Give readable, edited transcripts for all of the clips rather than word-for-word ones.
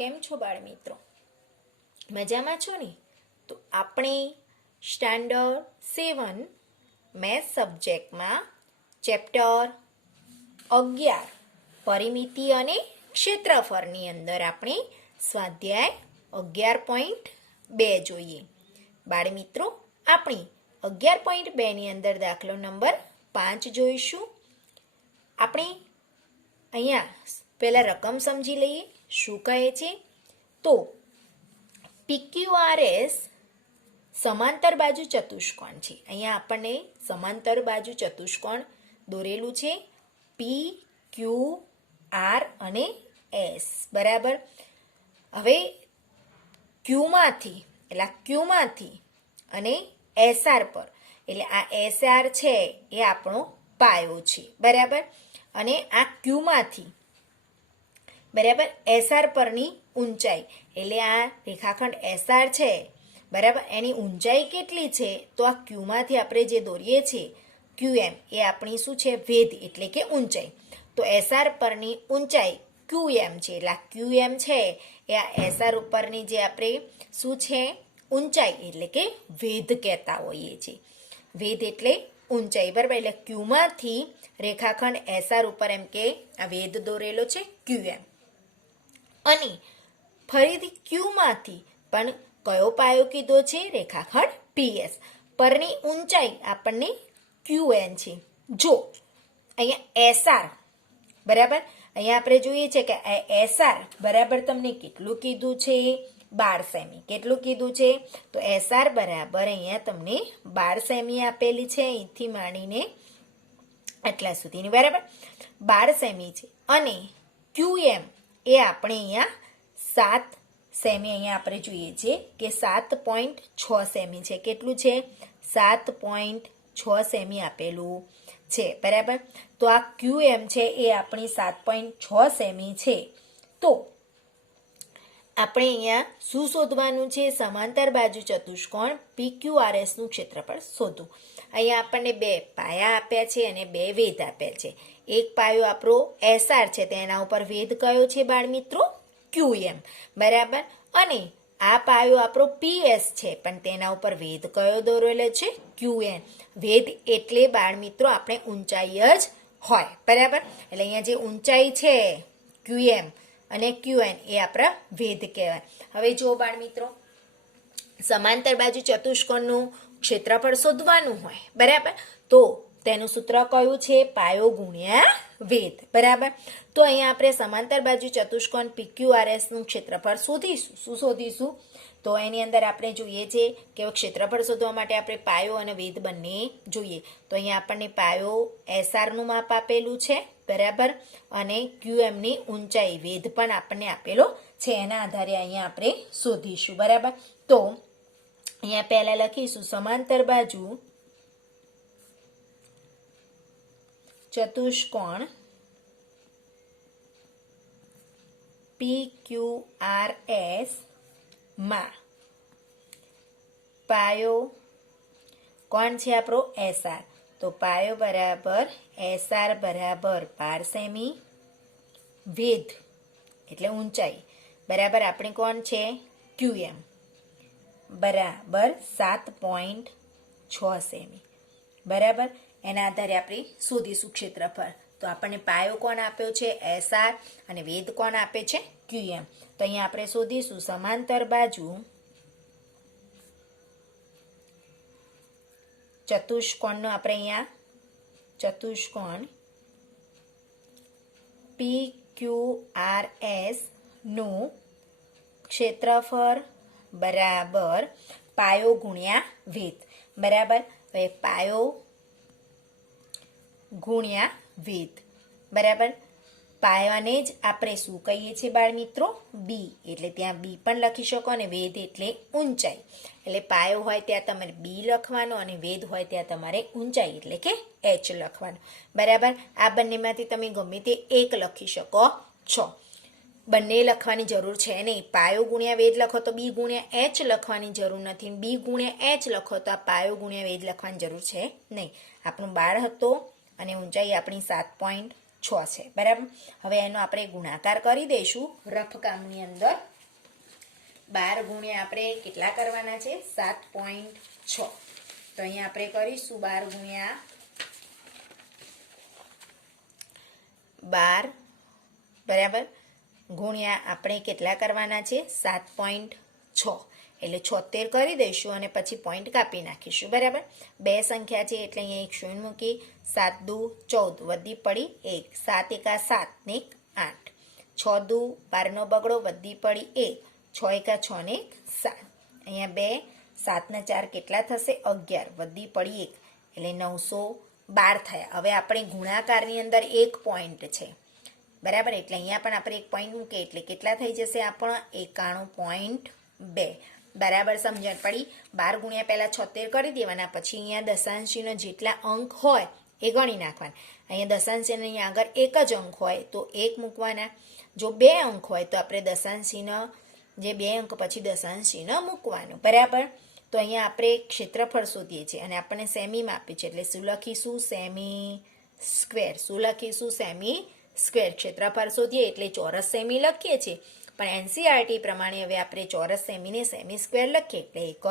કેમ છો બાળ મિત્રો? મજામાં છો ને? તો આપણે સ્ટાન્ડર્ડ 7 મેથ્સ સબ્જેક્ટમાં ચેપ્ટર 11 પરિમિતિ અને ક્ષેત્રફળની અંદર આપણે સ્વાધ્યાય 11.2 જોઈએ. બાળ મિત્રો, આપણે 11.2 ની અંદર દાખલો નંબર 5 જોઈશું. આપણે અહીંયા પહેલા રકમ સમજી લઈએ. શું કહે છે? તો PQRS સમાંતર બાજુ ચતુષ્કોણ છે. અહીંયા આપણને સમાંતર બાજુ ચતુષ્કોણ દોરેલું છે. PQR અને S બરાબર. હવે Qમાંથી અને SR પર, એટલે આ SR છે એ આપણો પાયો છે બરાબર. અને આ Qમાંથી બરાબર SR પરની ઊંચાઈ, એટલે આ રેખાખંડ SR છે બરાબર, એની ઊંચાઈ કેટલી છે? તો આ Qમાંથી આપણે જે દોરીએ છીએ QM એ આપણી શું છે? વેધ એટલે કે ઊંચાઈ. તો SR પરની ઊંચાઈ QM છે, એટલે આ QM છે એ આ SR ઉપરની જે આપણે શું છે? ઊંચાઈ એટલે કે વેધ કહેતા હોઈએ છીએ. વેધ એટલે ઊંચાઈ બરાબર. એટલે Qમાંથી રેખાખંડ SR ઉપર એમ કે આ વેધ દોરેલો છે QM. અને ફરીથી Qમાંથી પણ કયો પાયો કીધો છે? રેખાખંડ PS પરની ઊંચાઈ આપણને QN છે. જો અહીંયા SR બરાબર, અહીંયા આપણે જોઈએ છે કે SR બરાબર તમને કેટલું કીધું છે? 12 સેમી. કેટલું કીધું છે? તો SR બરાબર અહીંયા તમને 12 સેમી આપેલી છે, અહીંથી માંડીને આટલા સુધીની બરાબર 12 સેમી છે. અને QM એ આપણે અહીંયા 7 સેમી અહીંયા આપણે જોઈએ છે કે 7.6 સેમી છે. કેટલું છે? 7.6 સેમી આપેલું છે બરાબર. તો આ QM છે એ આપણી 7.6 સેમી છે. તો આપણે અહીંયા શું શોધવાનું છે? સમાંતર બાજુ ચતુષ્કોણ PQRS નું ક્ષેત્રફળ શોધવું. અહીંયા આપણને 2 પાયા આપ્યા છે અને 2 વેધ આપ્યા છે. એક પાયો આપણો SR છે, તેના ઉપર વેધ કયો છે બાળ મિત્રો? QM બરાબર. અને આ પાયો આપણો PS છે, પણ તેના ઉપર વેધ કયો દોરેલો છે? QN. વેધ એટલે બાળ મિત્રો આપણે ઊંચાઈ જ હોય બરાબર. એટલે અહીંયા જે ઊંચાઈ છે QM અને QN એ આપણા વેધ કહેવાય. હવે જો બાળ મિત્રો, સમાંતર બાજુ ચતુષ્કોણનું ક્ષેત્રફળ શોધવાનું હોય બરાબર, તો તેનું સૂત્ર કયું છે? પાયો ગુણ્યા વેધ બરાબર. તો અહીંયા આપણે સમાંતર બાજુ ચતુષ્કોણ PQRS નું ક્ષેત્રફળ શોધીશું. શું શોધીશું? તો એની અંદર આપણે જોઈએ છે કે ક્ષેત્રફળ શોધવા માટે આપણે પાયો અને વેધ બંને જોઈએ. તો અહીંયા આપણને પાયો SR નું માપ આપેલું છે બરાબર, અને QM ની ઊંચાઈ વેધ પણ આપણને આપેલો છે. એના આધારે અહીંયા આપણે શોધીશું બરાબર. તો અહીંયા પહેલા લખીશું સમાંતર બાજુ ચતુષ્કોણ PQRS માં પાયો કોણ છે? આપણો SR. તો પાયો બરાબર SR બરાબર 12 સેમી, વેધ એટલે ઊંચાઈ બરાબર આપણે કોણ છે? QM બરાબર 7.6 સેમી બરાબર. એના આધારે આપણે શોધીશું ક્ષેત્રફળ. તો આપણને પાયો કોણ આપ્યો છે? SR, અને વેધ કોણ આપે છે? QM. તો અહીંયા આપણે શોધીશું સમાંતર બાજુ ચતુષ્કોણનો, આપણે અહીંયા ચતુષ્કોણ PQRS નું ક્ષેત્રફળ બરાબર પાયો ગુણ્યા વેધ બરાબર. હવે પાયો ગુણ્યા વેધ બરાબર. પાયાને જ આપણે શું કહીએ છીએ બાળ મિત્રો? B. એટલે ત્યાં B પણ લખી શકો, અને વેધ એટલે ઊંચાઈ. એટલે પાયો હોય ત્યાં તમારે B લખવાનો, અને વેધ હોય ત્યાં તમારે ઊંચાઈ એટલે કે H લખવાનું બરાબર. આ બંનેમાંથી તમે ગમે તે એક લખી શકો છો, બંને લખવાની જરૂર છે નહીં. પાયો ગુણ્યા વેધ લખો તો B ગુણ્યા H લખવાની જરૂર નથી. B ગુણ્યા H લખો તો આ પાયો ગુણ્યા વેધ લખવાની જરૂર છે નહીં. આપણું 12 હતો અને ઊંચાઈ આપણી 6 છે, બરાબર. હવે એનો આપણે ગુણાકાર કરી દઈશું રફ કામની અંદર. 12 ગુણ્યા આપણે કેટલા કરવાના છે? 7.6. તો અહીંયા આપણે કરીશું 12 ગુણ્યા 12, બરાબર, ગુણ્યા આપણે કેટલા કરવાના છે? 7.6, એટલે 76 કરી દઈશું અને પછી પોઈન્ટ કાપી નાખીશું, બરાબર. બે સંખ્યા છે એટલે અહીંયા એક શૂન્ય મૂકી. 7 દુ 14, વધી પડી 1, 7 એકા 7 ને 8, 6 દુ 12 નો બગડો, વધી પડી 1, 6 એકા 6 ને 7, અહીંયા 2, 7 ને 4 કેટલા થશે? 11, વધી પડી 1, એટલે 912 થયા. હવે આપણે ગુણાકારની અંદર એક પોઈન્ટ છે, બરાબર, એટલે અહીંયા પણ આપણે એક પોઈન્ટ મૂકીએ એટલે કેટલા થઈ જશે આપણા? 91.2, બરાબર. સમજણ પડી? 12 ગુણ્યા પહેલા 76 કરી દેવાના, પછી અહીંયા દશાંશીનો જેટલા અંક હોય એ ગણી નાખવાના. અહીંયા દશાંશીનો અહીંયા આગળ એક જ અંક હોય તો 1 મૂકવાના. જો 2 અંક હોય તો આપણે દશાંશીનો જે 2 અંક પછી દશાંશીનો મૂકવાનું, બરાબર. તો અહીંયા આપણે ક્ષેત્રફળ શોધીએ છીએ અને આપણને સેમીમાં આપ્યું છે એટલે શું લખીશું? Semi square. શું લખીશું? Semi square. ક્ષેત્રફળ શોધીએ એટલે ચોરસ સેમી લખીએ છીએ, પણ એનસીઆરટી પ્રમાણે હવે આપણે ચોરસ સેમીને સેમી સ્ક્વેર લખીએ એટલે એક જ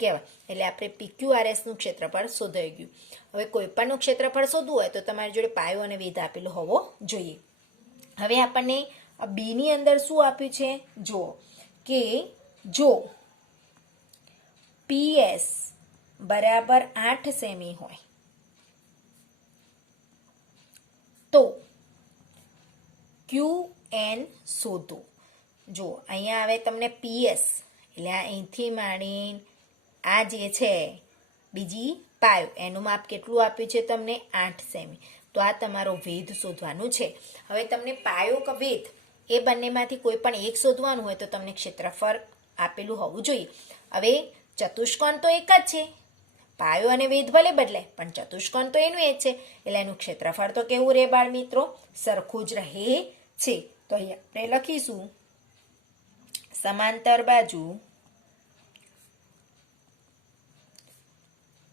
કહેવાય. એટલે આપણે PQRSનું ક્ષેત્રફળ શોધાઈ ગયું. હવે કોઈ પણનું ક્ષેત્રફળ શોધવું હોય તો તમારી જોડે પાયો અને વેધ આપેલો હોવો જોઈએ. હવે આપણને બીની અંદર શું આપ્યું છે? જુઓ કે જો PS બરાબર 8 સેમી હોય તો QN શોધો. જો અહીંયા આવે તમને PS, એટલે આ અહીંથી માંડીને આ જે છે બીજી પાયો, એનું માપ કેટલું આપ્યું છે તમને? 8 સેમી. તો આ તમારો વેધ શોધવાનું છે. હવે તમને પાયો કે વેધ એ બંનેમાંથી કોઈ પણ એક શોધવાનું હોય તો તમને ક્ષેત્રફળ આપેલું હોવું જોઈએ. હવે ચતુષ્કોણ તો એક જ છે, પાયો અને વેધ ભલે બદલાય પણ ચતુષ્કોણ તો એનું એક છે, એટલે એનું ક્ષેત્રફળ તો કેવું રહે બાળ મિત્રો? સરખું જ રહે છે. તો અહીંયા આપણે લખીશું સમાંતર બાજુ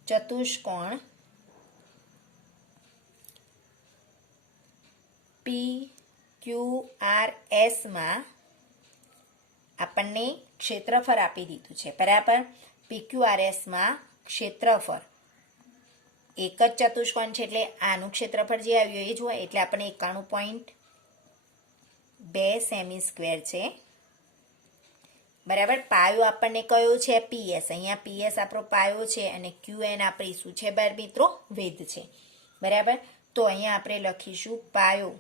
ચતુષ્કોણ PQRS માં આપણને ક્ષેત્રફળ આપી દીધું છે, બરાબર. PQRS માં ક્ષેત્રફળ એક જ ચતુષ્કોણ છે એટલે આનું ક્ષેત્રફળ જે આવ્યું એ જ હોય, એટલે આપણને 91.2 સેમી સ્ક્વેર છે, બરાબર. પાયો આપણને કયો છે? PS. અહીંયા PS આપણો પાયો છે અને QN આપણી શું છે બાળ મિત્રો? વેધ છે, બરાબર. તો અહીંયા આપણે લખીશું પાયો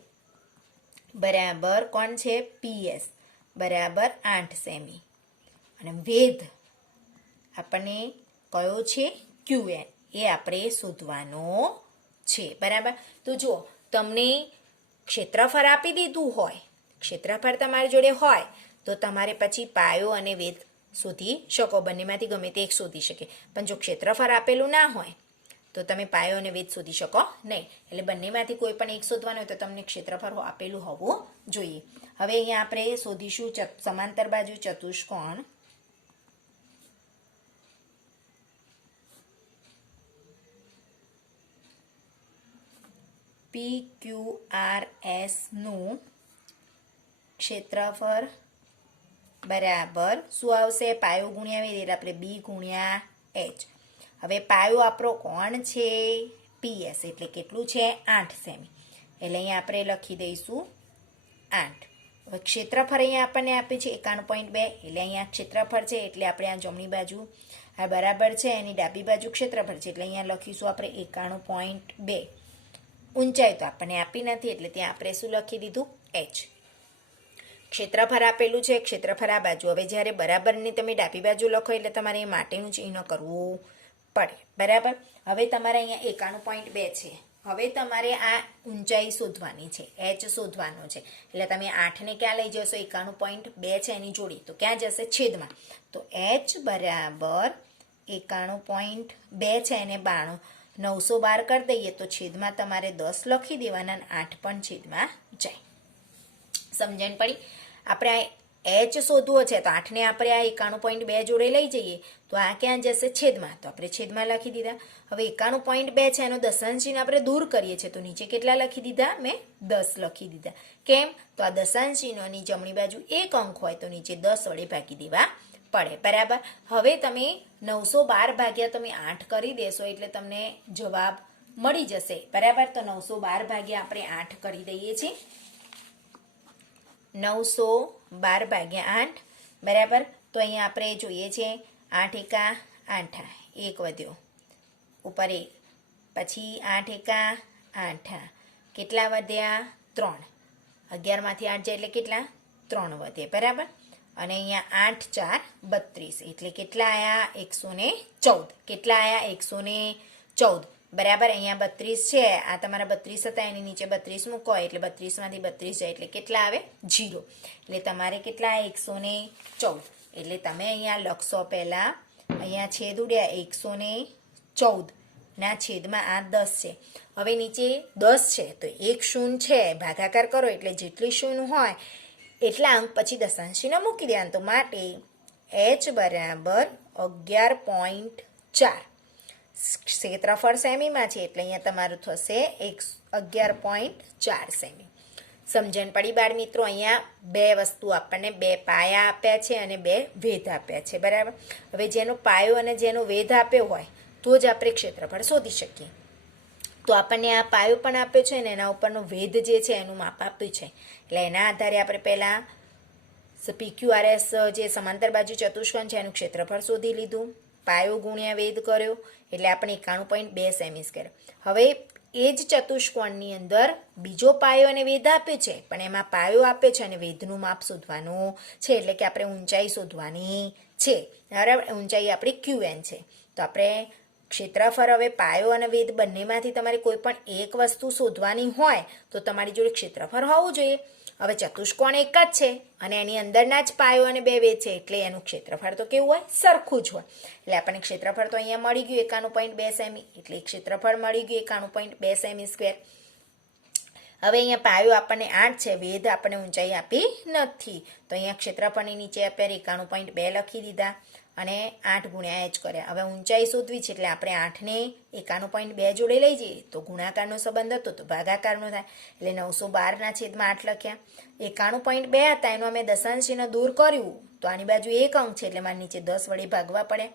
બરાબર કોણ છે? PS બરાબર 8 સેમી અને વેધ આપણને કયો છે? QN. એ આપણે શોધવાનો છે, બરાબર. તો જો તમને ક્ષેત્રફળ આપી દીધું હોય, ક્ષેત્રફળ તમારી જોડે હોય તો તમારે પછી પાયો અને વેધ શોધી શકો, બંનેમાંથી ગમે તે એક શોધી શકે. પણ જો ક્ષેત્રફળ આપેલું ના હોય તો તમે પાયો અને વેધ શોધી શકો નહીં. એટલે બંનેમાંથી કોઈ પણ એક શોધવાનું હોય તો તમને ક્ષેત્રફળ આપેલું હોવું જોઈએ. હવે અહીંયા આપણે શોધીશું સમાંતર બાજુ ચતુષ્કોણ PQRS નું ક્ષેત્રફળ બરાબર શું આવશે? પાયો ગુણ્યા વેધ એટલે આપણે B ગુણ્યા H. હવે પાયો આપણો કોણ છે? PS, એટલે કેટલું છે? 8 સેમી. એટલે અહીંયા આપણે લખી દઈશું 8. હવે ક્ષેત્રફળ અહીંયા આપણને આપ્યું છે 91.2, એટલે અહીંયા ક્ષેત્રફળ છે એટલે આપણે આ જમણી બાજુ આ બરાબર છે, એની ડાબી બાજુ ક્ષેત્રફળ છે એટલે અહીંયા લખીશું આપણે 91.2. ઊંચાઈ તો આપણને આપી નથી એટલે ત્યાં આપણે શું લખી દીધું? H. ક્ષેત્રફળ આપેલું છે, ક્ષેત્રફળ આ બાજુ. હવે જ્યારે બરાબરની તમે ડાબી બાજુ લખો એટલે તમારે એ માટેનું ચિહ્ન કરવું પડે, બરાબર. હવે તમારે અહીંયા 91.2 છે. હવે તમારે આ ઊંચાઈ શોધવાની છે, H શોધવાનો છે. એટલે તમે 8 ને ક્યાં લઈ જશો? 91.2 છે એની જોડી, તો ક્યાં જશે? છેદમાં. તો H બરાબર 91.2 છે એને 912 કરી દઈએ તો છેદમાં તમારે 10 લખી દેવાના અને 8 પણ છેદમાં જાય. સમજણ પડી? આપણે એચ શોધવો છે તો 8ને આપણે આ 91.2 જોડે લઈ જઈએ તો આ ક્યાં જશે છેદમાં, તો આપણે છેદમાં લખી દીધા. હવે 91.2 છે એનો દશાંશ ચિહ્ન આપણે દૂર કરીએ છીએ તો નીચે કેટલા લખી દીધા? મેં 10 લખી દીધા. કેમ? તો આ દશાંશ ચિહ્નની જમણી બાજુ એક અંક હોય તો નીચે 10 વડે ભાગી દેવા પડે. બરાબર. હવે તમે 912 ભાગ્યા તમે 8 કરી દેશો એટલે તમને જવાબ મળી જશે. બરાબર. તો 912 ભાગ્યા આપણે 8 કરી દઈએ છીએ. 912 ભાગ્યા 8 બરાબર. તો અહીંયા આપણે જોઈએ છે 8 એકા 8, 1 વધ્યો ઉપર 1, પછી 8 એકા 8, કેટલા વધ્યા? 3. 11 માંથી 8 જાય એટલે કેટલા? 3 વધે. બરાબર. અને અહીંયા 8 4 32 એટલે કેટલા આયા? 114. કેટલા આયા? 114. બરાબર. અહીંયા 32 છે, આ તમારા 32 હતા એની નીચે 32 મૂકો એટલે 32 માંથી 32 જાય એટલે કેટલા આવે? 0. એટલે તમારે કેટલા? 114. એટલે તમે અહીંયા લખશો પહેલા, અહીંયા છેદ ઉડ્યા 114 ના છેદમાં આ 10 છે. હવે નીચે 10 છે તો એક શૂન્ય છે, ભાગાકાર કરો એટલે જેટલી શૂન્ય હોય એટલા અંક પછી દશાંશ ચિહ્ન મૂકી દેવાનું. તો માટે h બરાબર 11.4. ક્ષેત્રફળ સેમીમાં છે એટલે અહીંયા તમારું થશે 11.4 સેમી. સમજણ પડી બાળ મિત્રો? અહીંયા બે વસ્તુ આપણને, બે પાયા આપ્યા છે અને બે વેધ આપ્યા છે. બરાબર. હવે જેનો પાયો અને જેનો વેધ આપ્યો હોય તો જ આપણે ક્ષેત્રફળ શોધી શકીએ. તો આપણને આ પાયો પણ આપ્યો છે ને એના ઉપરનો વેધ જે છે એનું માપ આપ્યું છે. એટલે એના આધારે આપણે પહેલાં PQRS જે સમાંતર બાજુ ચતુષ્કોણ છે એનું ક્ષેત્રફળ શોધી લીધું, પાયો ગુણ્યા વેધ કર્યો એટલે આપણે 91.2 સેમી સ્ક્વેર. હવે એ જ ચતુષ્કોણની અંદર બીજો પાયો અને વેધ આપ્યો છે પણ એમાં પાયો આપ્યો છે અને વેધનું માપ શોધવાનું છે. એટલે કે આપણે ઊંચાઈ શોધવાની છે. બરાબર. ઊંચાઈ આપણી QN છે. તો આપણે ક્ષેત્રફળ, હવે પાયો અને વેધ બંનેમાંથી તમારે કોઈ પણ એક વસ્તુ શોધવાની હોય તો તમારી જોડે ક્ષેત્રફળ હોવું જોઈએ. હવે ચતુષ્કોણ એક જ છે અને એની અંદરના જ પાયો અને બે વેધ છે એટલે એનું ક્ષેત્રફળ તો કેવું હોય? સરખું જ હોય. એટલે આપણને ક્ષેત્રફળ તો અહીંયા મળી ગયું 91.2 સેમી, એટલે ક્ષેત્રફળ મળી ગયું 91.2 સેમી સ્ક્વેર. હવે અહીંયા પાયો આપણને 8 છે, વેધ આપણને ઊંચાઈ આપી નથી તો અહીંયા ક્ષેત્રફળની નીચે આપણે 91.2 લખી દીધા અને 8 ગુણ્યા h કર્યા. હવે ઊંચાઈ શોધવી છે એટલે આપણે 8ને 91.2 જોડે લઈ જઈએ તો ગુણાકારનો સંબંધ હતો તો ભાગાકારનો થાય એટલે 912 ના છેદમાં 8 લખ્યા. 91.2 હતા એનું અમે દશાંશ ચિહ્ન દૂર કર્યું તો આની બાજુ એક અંક છે એટલે મારે નીચે 10 વડે ભાગવા પડે.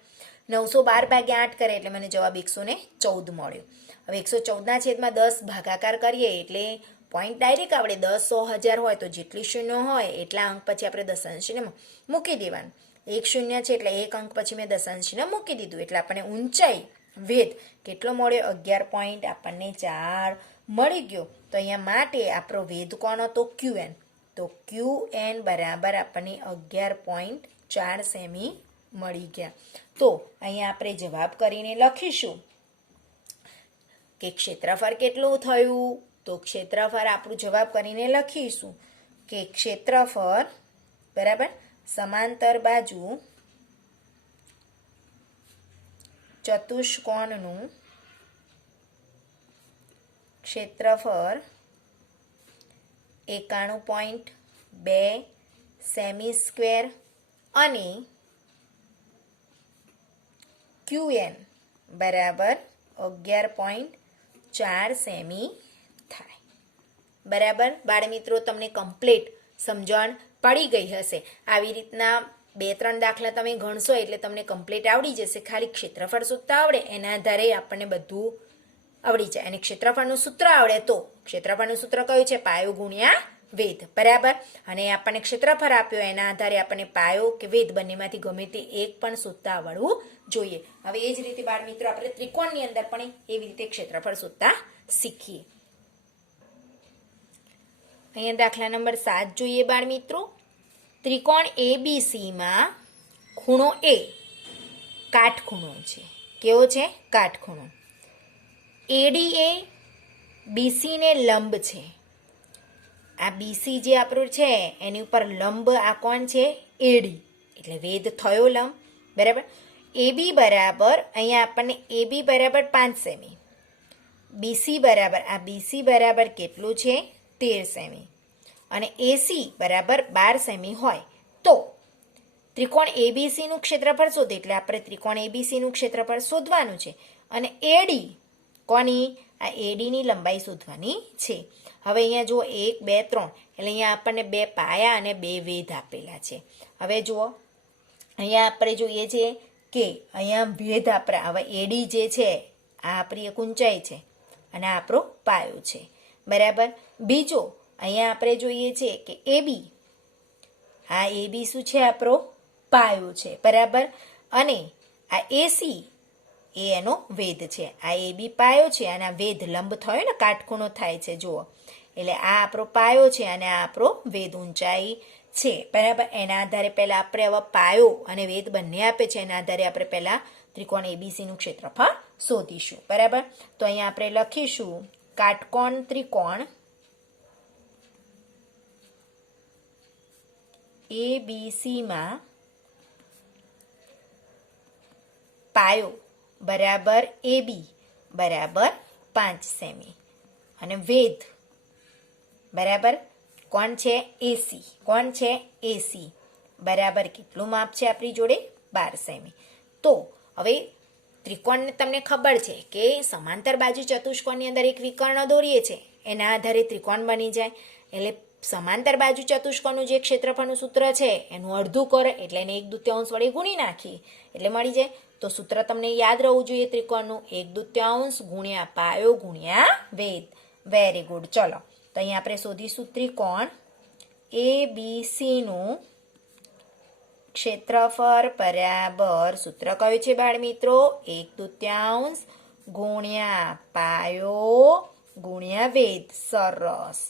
912 ભાગ્યા 8 કરે એટલે મને જવાબ 114 મળ્યો. હવે 114 ના છેદમાં 10 ભાગાકાર કરીએ એટલે પોઈન્ટ ડાયરેક્ટ આપણે 10, 100, 1000 હોય તો જેટલી શૂન્ય હોય એટલા અંક પછી આપણે દશાંશ ચિહ્ન મૂકી દેવાનું. 1 શૂન્ય છે એટલે એક અંક પછી મેં દશાંશ ચિહ્ન મૂકી દીધું એટલે આપણને ઊંચાઈ વેધ કેટલો મળ્યો? 11. આપણને 4 મળી ગયો. તો અહીંયા માટે આપણો વેધ કોણ હતો? QN. તો QN બરાબર આપણને 11.4 સેમી મળી ગયા. તો અહીંયા આપણે જવાબ કરીને લખીશું કે ક્ષેત્રફળ કેટલું થયું? તો ક્ષેત્રફળ આપણું જવાબ કરીને લખીશું કે ક્ષેત્રફળ બરાબર સમાંતર બાજુ ચતુષ્કોણનું ક્ષેત્રફળ 91.2 સેમી સ્ક્વેર અને QN બરાબર 11.4 સેમી થાય. બરાબર બાળ મિત્રો, તમને કમ્પ્લીટ સમજણ પડી ગઈ હશે. આવી રીતના 2-3 દાખલા તમે ગણશો એટલે તમને કમ્પ્લીટ આવડી જશે. ખાલી ક્ષેત્રફળ શોધતા આવડે એના આધારે આપણને બધું આવડી જાય. અને ક્ષેત્રફળનું સૂત્ર આવડે તો ક્ષેત્રફળનું સૂત્ર કયું છે? પાયો ગુણ્યા વેધ. બરાબર. અને આપણને ક્ષેત્રફળ આપ્યો એના આધારે આપણને પાયો કે વેધ બંનેમાંથી ગમે તે એક પણ શોધતા આવડવું જોઈએ. હવે એ જ રીતે બાળ મિત્રો આપણે ત્રિકોણની અંદર પણ એવી રીતે ક્ષેત્રફળ શોધતા શીખીએ. અહીંયા દાખલા નંબર 7 જોઈએ બાળ મિત્રો. ત્રિકોણ ABCમાં ખૂણો A કાટખૂણો છે. કેવો છે? કાટખૂણો. AD એ BC ને લંબ છે. આ BC જે આપણું છે એની ઉપર લંબ આ કોણ છે? AD. એટલે વેધ થયો લંબ. બરાબર. AB બરાબર અહીંયા આપણને AB બરાબર 5 સેમી. BC બરાબર આ BC બરાબર કેટલું છે? 13 સેમી. અને AC બરાબર 12 સેમી હોય તો ત્રિકોણ એબીસીનું ક્ષેત્રફળ શોધે એટલે આપણે ત્રિકોણ એબીસીનું ક્ષેત્રફળ શોધવાનું છે અને એડી કોની આ એડીની લંબાઈ શોધવાની છે. હવે અહીંયા જુઓ 1 2 3 એટલે અહીંયા આપણને 2 પાયા અને 2 વેધ આપેલા છે. હવે જુઓ અહીંયા આપણે જોઈએ છીએ કે અહીંયા વેધ આપણા હવે એડી જે છે આ આપણી એક ઊંચાઈ છે અને આ આપણો પાયો છે બરાબર. બીજો અહીંયા આપણે જોઈએ છીએ કે એબી આ એબી શું છે આપણો પાયો છે બરાબર અને આ એસી એ એનો વેધ છે. આ એબી પાયો છે અને આ વેધ લંબ થયો ને કાટખૂણો થાય છે જુઓ એટલે આ આપણો પાયો છે અને આ આપણો વેધ ઊંચાઈ છે બરાબર. એના આધારે પહેલા આપણે હવે પાયો અને વેધ બંને આપે છે એના આધારે આપણે પહેલા ત્રિકોણ એબીસીનું ક્ષેત્રફળ શોધીશું બરાબર. તો અહીંયા આપણે લખીશું કાટકોણ ત્રિકોણ એબીસીમાં પાયો બરાબર એબી બરાબર 5 સેમી અને વેધ બરાબર કોણ છે એસી કોણ છે એસી બરાબર કેટલું માપ છે આપણી જોડે 12 સેમી. તો હવે ત્રિકોણને તમને ખબર છે કે સમાંતર બાજુ ચતુષ્કોણની અંદર એક વિકર્ણ દોરીએ છે એના આધારે ત્રિકોણ બની જાય એટલે સમાંતર બાજુ ચતુષ્કોણનું જે ક્ષેત્રફળનું સૂત્ર છે એનું અડધું કરો એટલે એને 1/2 વડે ગુણી નાખી એટલે મળી જાય. તો સૂત્ર તમને યાદ રહેવું જોઈએ ત્રિકોણનું 1/2 ગુણ્યા પાયો ગુણ્યા વેધ. Very good. ચલો તો અહીંયા આપણે શોધીશું ત્રિકોણ એબીસીનું ક્ષેત્રફળ બરાબર સૂત્ર કયું છે બાળ મિત્રો 1/2 ગુણ્યા પાયો ગુણ્યા વેધ. સરસ.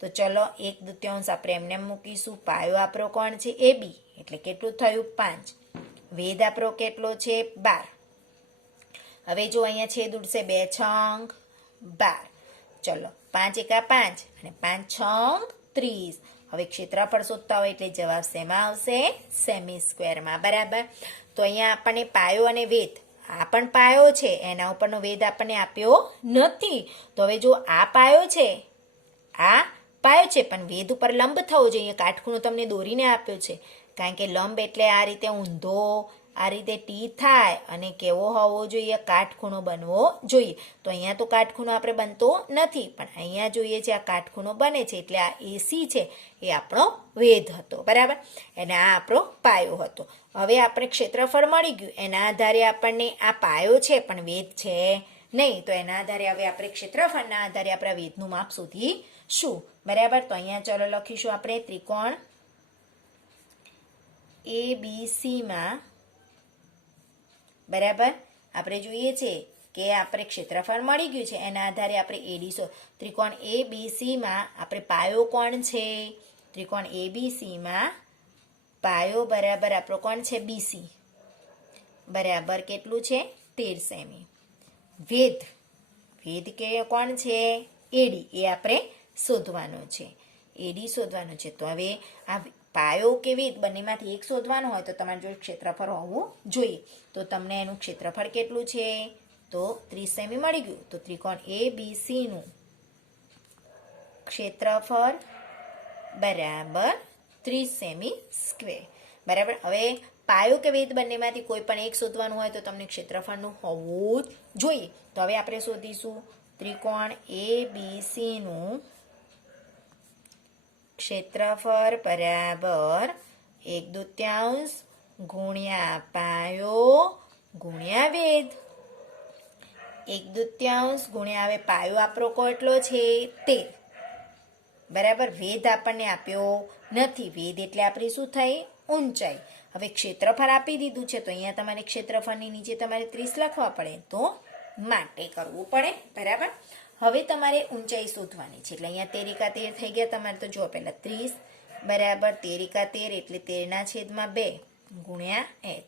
તો ચલો 1/2 આપણે એમને મૂકીશું. પાયો આપણો કોણ છે એબી એટલે કેટલું થયું 5. વેધ આપણો કેટલો છે 12. હવે જો અહીંયા છેદ ઉડશે 2 છંગ 12. ચલો 5 એકા 5 અને 5 છંગ 30. હવે ક્ષેત્રફળ શોધતા હોય એટલે જવાબ શેમાં આવશે સેમી સ્ક્વેરમાં બરાબર. તો અહીંયા આપણને પાયો અને વેધ આ પણ પાયો છે એના ઉપરનો વેધ આપણને આપ્યો નથી. તો હવે જો આ પાયો છે આ પાયો છે પણ વેધ ઉપર લંબ થવો જોઈએ. કાટખૂણો તમને દોરીને આપ્યો છે કારણ કે લંબ એટલે આ રીતે ઊંધો આ રીતે ટી થાય અને કેવો હોવો જોઈએ કાટખૂણો બનવો જોઈએ. તો અહીંયા તો કાટખૂણો આપણે બનતો નથી પણ અહીંયા જોઈએ છે આ કાટખૂણો બને છે એટલે આ એસી છે એ આપણો વેધ હતો બરાબર અને આ આપણો પાયો હતો. હવે આપણે ક્ષેત્રફળ મળી ગયું એના આધારે આપણને આ પાયો છે પણ વેધ છે નહીં. તો એના આધારે હવે આપણે ક્ષેત્રફળના આધારે આપણા વેધનું માપ શોધીશું બરાબર. તો અહીંયા ચલો લખીશું આપણે ત્રિકોણ એબીસીમાં બરાબર આપણે જોઈએ છે કે આપણે ક્ષેત્રફળ મળી ગયું છે એના આધારે આપણે એડી ત્રિકોણ એબીસીમાં આપણે પાયો કોણ છે ત્રિકોણ એબીસીમાં પાયો બરાબર આપણો કોણ છે બીસી બરાબર કેટલું છે 13 સેમી. વેધ કે કોણ છે એડી એ આપણે શોધવાનો છે એડી શોધવાનો છે. તો હવે આ પાયો કે વેધ બંનેમાંથી એક શોધવાનું હોય તો તમારે જોડે ક્ષેત્રફળ હોવું જોઈએ. તો તમને એનું ક્ષેત્રફળ કેટલું છે તો 30 સેમી મળી ગયું. તો ત્રિકોણ એબીસીનું ક્ષેત્રફળ બરાબર 30 સેમી સ્ક્વેર બરાબર. હવે પાયો કે વેધ બંનેમાંથી કોઈ પણ એક શોધવાનું હોય તો તમને ક્ષેત્રફળનું હોવું જ જોઈએ. તો હવે આપણે શોધીશું ત્રિકોણ એબીસીનું ક્ષેત્રફળ બરાબર 1/2 ગુણ્યા પાયો ગુણ્યા વેધ. 1/2 ગુણ્યા હવે પાયો આપણો કેટલો છે 13 બરાબર. વેધ આપણને આપ્યો નથી. વેધ એટલે આપણી શું થઈ ઊંચાઈ. હવે ક્ષેત્રફળ આપી દીધું છે તો અહીંયા તમારે ક્ષેત્રફળની નીચે તમારે 30 લખવા પડે તો માટે કરવું પડે બરાબર. હવે તમારે ઊંચાઈ શોધવાની છે એટલે અહીંયા 13 એકા 13 થઈ ગયા તમારે. તો જો પહેલા 30 બરાબર 13 એકા 13 એટલે 13/2 ગુણ્યા h.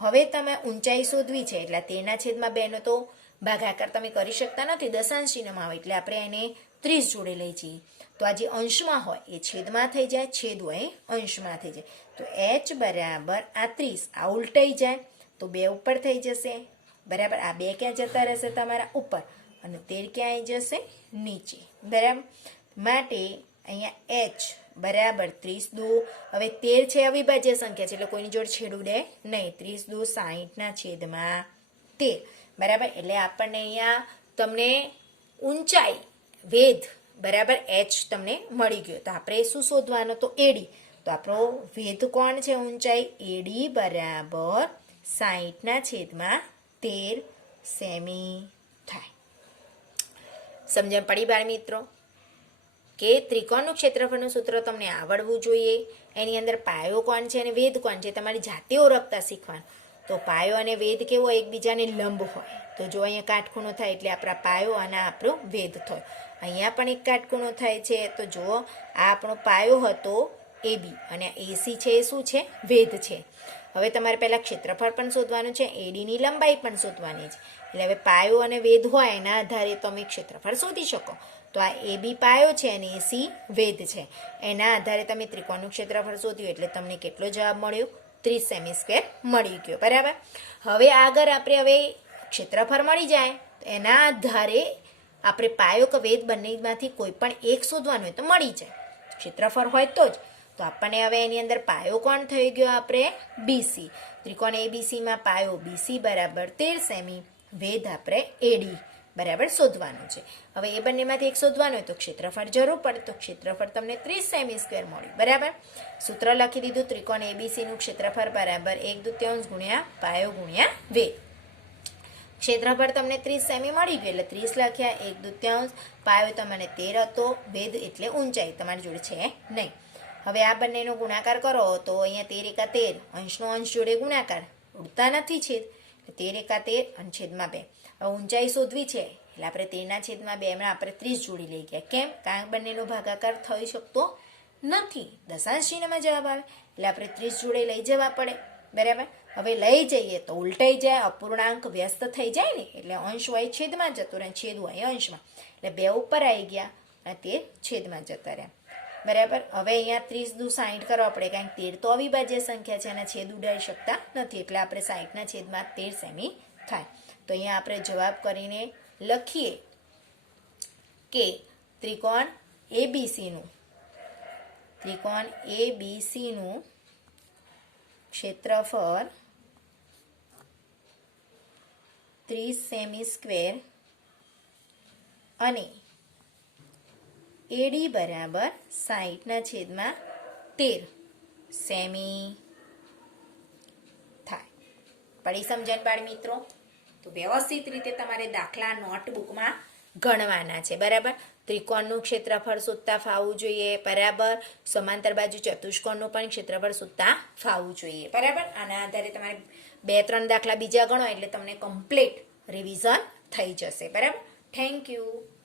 હવે તમે ઊંચાઈ શોધવી છે એટલે 13/2 નો તો ભાગાકાર તમે કરી શકતા નથી દશાંશ ચિહ્નમાં આવે એટલે આપણે એને 30 જોડે લઈ જઈએ. તો આ જે અંશમાં હોય એ છેદમાં થઈ જાય છેદ હોય અંશમાં થઈ જાય. તો h બરાબર આ 30 આ ઉલટાઈ જાય તો 2 ઉપર થઈ જશે બરાબર. આ 2 ક્યાં જતા રહેશે તમારા ઉપર અને 13 ક્યાં આવી જશે નીચે બરાબર. માટે અહીંયા h બરાબર 30 દુ હવે 13 છે અવિભાજ્ય સંખ્યા છે એટલે કોઈની જોડે છેડું દે નહીં 30 દુ 60/13 બરાબર એટલે આપણને અહીંયા તમને ઊંચાઈ વેધ બરાબર h તમને મળી ગયો તો આપણે શું શોધવાનો તો એડી તો આપણો વેધ કોણ છે ઊંચાઈ એડી બરાબર 60/13 સેમી થાય સમજણ પડી બાળ મિત્રો કે ત્રિકોણનું ક્ષેત્રફળનું સૂત્ર તમને આવડવું જોઈએ એની અંદર પાયો કોણ છે અને વેધ કોણ છે તમારી જાતે ઓળખતા શીખવાનું તો પાયો અને વેધ કેવો એકબીજાને લંબ હોય તો જો અહીંયા કાટખૂણો થાય એટલે આપણા પાયો અને આપણો વેધ થયો અહીંયા પણ એક કાટખૂણો થાય છે તો જુઓ આ આપણો પાયો હતો એબી અને એસી છે એ શું છે વેધ છે હવે તમારે પહેલાં ક્ષેત્રફળ પણ શોધવાનું છે એડીની લંબાઈ પણ શોધવાની છે એટલે હવે પાયો અને વેધ હોય એના આધારે તમે ક્ષેત્રફળ શોધી શકો તો આ એબી પાયો છે અને એસી વેધ છે એના આધારે તમે ત્રિકોણનું ક્ષેત્રફળ શોધ્યું એટલે તમને કેટલો જવાબ મળ્યો 30 સેમી² મળી ગયો બરાબર હવે આગળ આપણે હવે ક્ષેત્રફળ મળી જાય તો એના આધારે આપણે પાયો કે વેધ બંનેમાંથી કોઈ પણ એક શોધવાનું હોય તો મળી જાય ક્ષેત્રફળ હોય તો જ તો આપણને હવે એની અંદર પાયો કોણ થઈ ગયો આપણે બીસી ત્રિકોણ એબીસીમાં પાયો બીસી બરાબર 13 સેમી વેધ આપણે એડી બરાબર શોધવાનું છે હવે એ બંનેમાંથી એક શોધવાનું હોય તો ક્ષેત્રફળ જરૂર પડે તો ક્ષેત્રફળ તમને 30 સેમી² મળ્યું બરાબર સૂત્ર લખી દીધું ત્રિકોણ એબીસીનું ક્ષેત્રફળ બરાબર 1/2 ગુણ્યા પાયો ગુણ્યા વેધ ક્ષેત્રફળ તમને 30 સેમી મળી ગયું એટલે 30 લખ્યા 1/2 પાયો તમને 13 હતો વેધ એટલે ઊંચાઈ તમારી જોડે છે નહીં હવે આ બંનેનો ગુણાકાર કરો તો અહીંયા 13 એકા 13 અંશનો અંશ જોડે ગુણાકાર ઉડતા નથી છેદ 13 એકા 13 અને છેદમાં 2 હવે ઊંચાઈ શોધવી છે એટલે આપણે 13/2 આપણે 30 જોડી લઈ ગયા કેમ કારણ બંનેનો ભાગાકાર થઈ શકતો નથી દશાંશ ચિહ્નમાં જવાબ આવે એટલે આપણે 30 જોડે લઈ જવા પડે બરાબર હવે લઈ જઈએ તો ઉલટાઈ જાય અપૂર્ણાંક વ્યસ્ત થઈ જાય ને એટલે અંશ હોય છેદમાં જતો રહે છેદ હોય અંશમાં એટલે 2 ઉપર આવી ગયા અને તે છેદમાં જતા રહ્યા બરાબર હવે અહીંયા 30 દુ 60 કરવા પડે કારણ કે 13 તો અવિભાજ્ય સંખ્યા છે અને છેદ ઉડાડી શકતા નથી એટલે આપણે 60/13 સેમી થાય તો અહીંયા આપણે જવાબ કરીને લખીએ કે ત્રિકોણ એબીસીનું ક્ષેત્રફળ 30 સેમી² અને એડી બરાબર 60/13 સેમી થાય પડી સમજણ બાળ મિત્રો તો વ્યવસ્થિત રીતે તમારે દાખલા નોટબુકમાં ગણવાના છે બરાબર ત્રિકોણનું ક્ષેત્રફળ શોધતા ફાવવું જોઈએ બરાબર સમાંતર બાજુ ચતુષ્કોણનું પણ ક્ષેત્રફળ શોધતા ફાવવું જોઈએ બરાબર આના આધારે તમારે 2-3 દાખલા બીજા ગણો એટલે તમને કમ્પ્લીટ રિવિઝન થઈ જશે બરાબર થેન્ક યુ